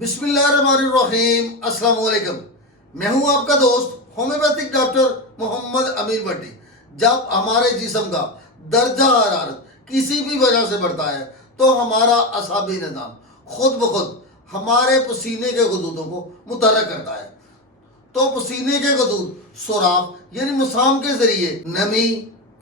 बिस्मिल्लाहिर्रहमानिर्रहीम अस्सलाम वालेकुम। मैं हूं आपका दोस्त होम्योपैथिक डॉक्टर मोहम्मद अमीर भट्टी। जब हमारे जिस्म का दर्जा हरारत किसी भी वजह से बढ़ता है तो हमारा असाबी निज़ाम खुद ब खुद हमारे पसीने के गदूदों को मुतहर्रिक करता है। तो पसीने के गदूद सुराख यानी मसाम के ज़रिए नमी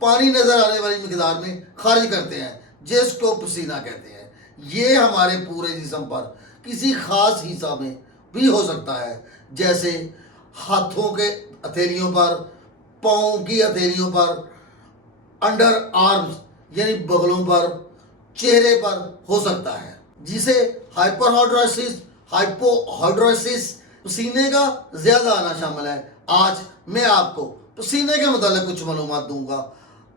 पानी नज़र आने वाली मिकदार में खारिज करते हैं, जिसको पसीना कहते हैं। ये हमारे पूरे जिस्म पर किसी खास हिस्सा में भी हो सकता है, जैसे हाथों के हथेलियों पर, पाँव की हथेलियों पर, अंडर आर्म्स यानी बगलों पर, चेहरे पर हो सकता है, जिसे हाइपरहाइड्रोसिस, हाइपोहाइड्रोसिस, पसीने का ज़्यादा आना शामिल है। आज मैं आपको पसीने के मतलब कुछ मालूमात दूंगा।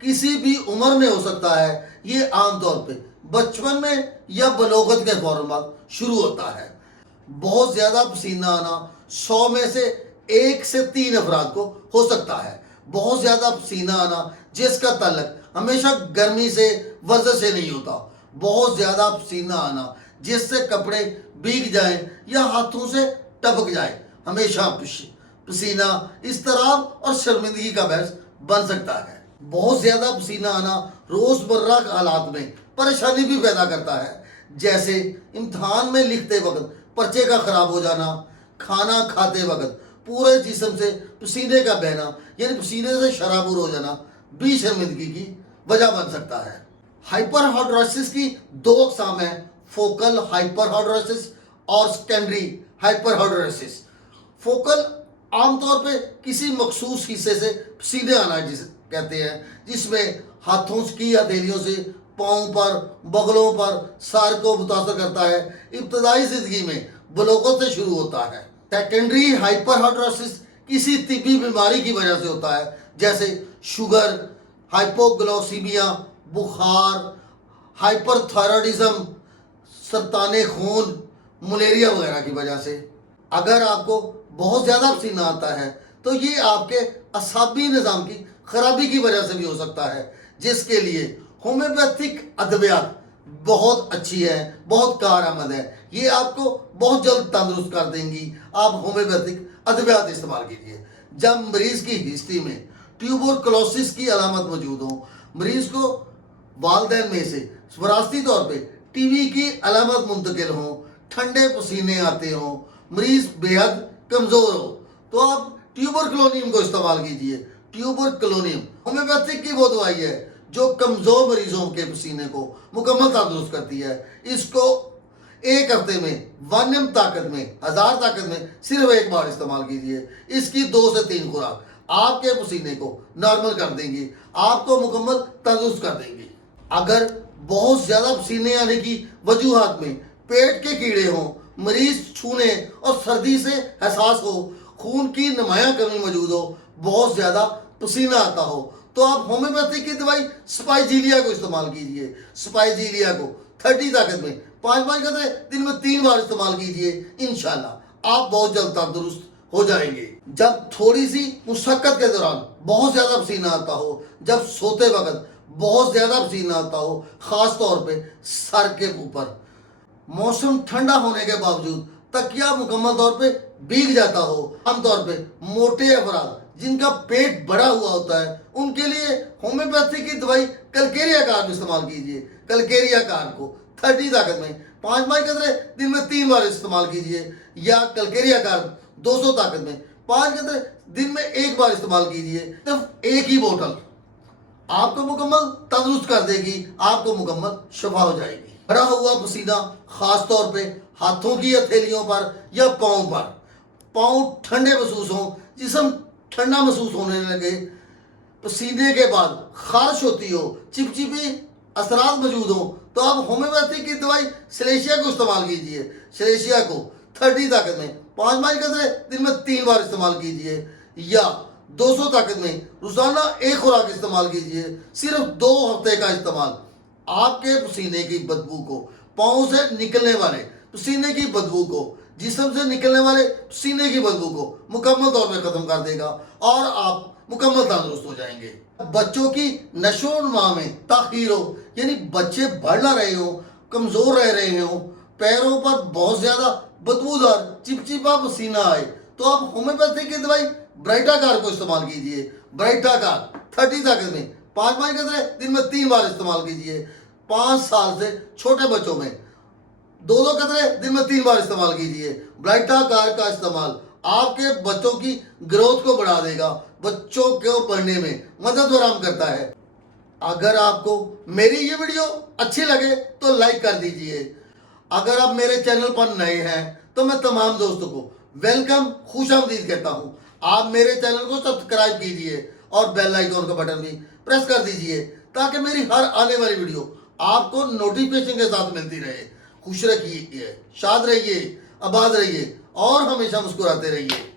किसी भी उम्र में हो सकता है। ये आमतौर पे बचपन में या बलोगत के फौरन बाद शुरू होता है। बहुत ज़्यादा पसीना आना 100 में से 1 से 3 अफराद को हो सकता है। बहुत ज़्यादा पसीना आना जिसका ताल्लुक हमेशा गर्मी से, वजह से नहीं होता। बहुत ज़्यादा पसीना आना जिससे कपड़े भीग जाएं या हाथों से टपक जाए। हमेशा पसीना इज़्तिराब और शर्मिंदगी का बायस बन सकता है। बहुत ज़्यादा पसीना आना रोज़मर्रा के हालात में परेशानी भी पैदा करता है, जैसे इम्तहान में लिखते वक्त पर्चे का ख़राब हो जाना, खाना खाते वक्त पूरे जिस्म से पसीने का बहना यानी पसीने से शराबुर हो जाना भी शर्मिंदगी की वजह बन सकता है। हाइपरहाइड्रोसिस की 2 अक़साम हैं, फोकल हाइपरहाइड्रोसिस और सेकेंडरी हाइपरहाइड्रोसिस। फोकल आमतौर पे किसी मखसूस हिस्से से पसीने आना जिसे कहते हैं, जिसमें हाथों की हथेलियों से पाँव पर, बगलों पर सार को मुतासर करता है। इब्तदाई ज़िंदगी में बलोगत से शुरू होता है। सेकेंडरी हाइपरहाइड्रोसिस किसी तिब्बी बीमारी की वजह से होता है, जैसे शुगर, हाइपोग्लाइसीमिया, बुखार, हाइपरथायराइडिज्म, सरताने खून, मलेरिया वगैरह की वजह से। अगर आपको बहुत ज़्यादा पसीना आता है तो ये आपके असाबी निज़ाम की खराबी की वजह से भी हो सकता है, जिसके लिए होम्योपैथिक अद्वियात बहुत अच्छी है, बहुत कारआमद है। ये आपको बहुत जल्द तंदुरुस्त कर देंगी। आप होम्योपैथिक अद्वियात इस्तेमाल कीजिए। जब मरीज़ की हिस्ट्री में ट्यूबरकुलोसिस की अलामत मौजूद हो, मरीज़ को वालिदैन में से वरासती तौर पे टीबी की अलामत मुंतकिल हों, ठंडे पसीने आते हों, मरीज़ बेहद कमज़ोर हो, तो आप ट्यूबरकुलोनियम को इस्तेमाल कीजिए। ट्यूबरकुलोनियम होम्योपैथिक की वो दवाई है जो कमज़ोर मरीजों के पसीने को मुकम्मल तंदुरुस्त करती है। इसको 1 हफ्ते में 1 एम ताकत में, 1000 ताकत में सिर्फ 1 बार इस्तेमाल कीजिए। इसकी 2 से 3 खुराक आपके पसीने को नॉर्मल कर देंगी, आपको मुकम्मल तंदुरुस्त कर देंगी। अगर बहुत ज़्यादा पसीने आने की वजूहात में पेट के कीड़े हों, मरीज छूने और सर्दी से एहसास हो, खून की नुमायाँ कमी मौजूद हो, बहुत ज़्यादा पसीना आता हो, तो आप होम्योपैथिक की दवाई स्पाइजीलिया को इस्तेमाल कीजिए। स्पाइजीलिया को 30 ताकत में 5-5 कतरे दिन में 3 बार इस्तेमाल कीजिए। इंशाल्लाह आप बहुत जल्द तंदुरुस्त हो जाएंगे। जब थोड़ी सी मुशक्कत के दौरान बहुत ज़्यादा पसीना आता हो, जब सोते वक्त बहुत ज़्यादा पसीना आता हो, ख़ास तौर पे सर के ऊपर, मौसम ठंडा होने के बावजूद तकिया मुकम्मल तौर पे भीग जाता हो, आमतौर पे मोटे अफराद जिनका पेट बड़ा हुआ होता है, उनके लिए होम्योपैथी की दवाई कलकेरिया कार्ब इस्तेमाल कीजिए। कलकेरिया कार्ब को 30 ताकत में 5-5 कतरे दिन में 3 बार इस्तेमाल कीजिए, या कलकेरिया कार्ब 200 ताकत में 5 कतरे दिन में 1 बार इस्तेमाल कीजिए। सिर्फ 1 ही बोतल आपको मुकम्मल तंदुरुस्त कर देगी, आपको मुकम्मल शफा हो जाएगी। भरा हुआ पसीना खास तौर पे हाथों की हथेलियों पर या पाँव पर, पाँव ठंडे महसूस हों, जिस्म ठंडा महसूस होने लगे, पसीने के बाद खारिश होती हो, चिपचिपी असरात मौजूद हो, तो आप होम्योपैथी की दवाई सलेशिया को इस्तेमाल कीजिए। सलेशिया को 30 ताकत में 5-5 कतरे दिन में 3 बार इस्तेमाल कीजिए, या 200 ताकत में रोज़ाना 1 खुराक इस्तेमाल कीजिए। सिर्फ 2 हफ्ते का इस्तेमाल आपके पसीने की बदबू को, पाँव से निकलने वाले पसीने की बदबू को, जिस्म से निकलने वाले पसीने की बदबू को मुकम्मल तौर पे ख़त्म कर देगा और आप मुकम्मल तंदुरुस्त हो जाएंगे। बच्चों की नशो-नुमा में ताख़ीर हो, यानी बच्चे बढ़ ना रहे हो, कमज़ोर रह रहे हो, पैरों पर बहुत ज़्यादा बदबूदार चिपचिपा पसीना आए तो आप होम्योपैथी की दवाई ब्राइटाकार को इस्तेमाल कीजिए। ब्राइटाकार 30 ताकत में 5 कतरे दिन में 3 बार इस्तेमाल कीजिए। 5 साल से छोटे बच्चों में 2 कतरे दिन में 3 बार इस्तेमाल कीजिए। ब्राइटाकार का इस्तेमाल आपके बच्चों की ग्रोथ को बढ़ा देगा, बच्चों को पढ़ने में मदद फराहम करता है। अगर आपको मेरी ये वीडियो अच्छी लगे तो लाइक कर दीजिए। अगर आप मेरे चैनल पर नए हैं तो मैं तमाम दोस्तों को वेलकम खुशामदीद कहता हूँ। आप मेरे चैनल को सब्सक्राइब कीजिए और बेल आइकन का बटन भी प्रेस कर दीजिए ताकि मेरी हर आने वाली वीडियो आपको नोटिफिकेशन के साथ मिलती रहे। खुश रहिए, शाद रहिए, आबाद रहिए और हमेशा मुस्कुराते रहिए।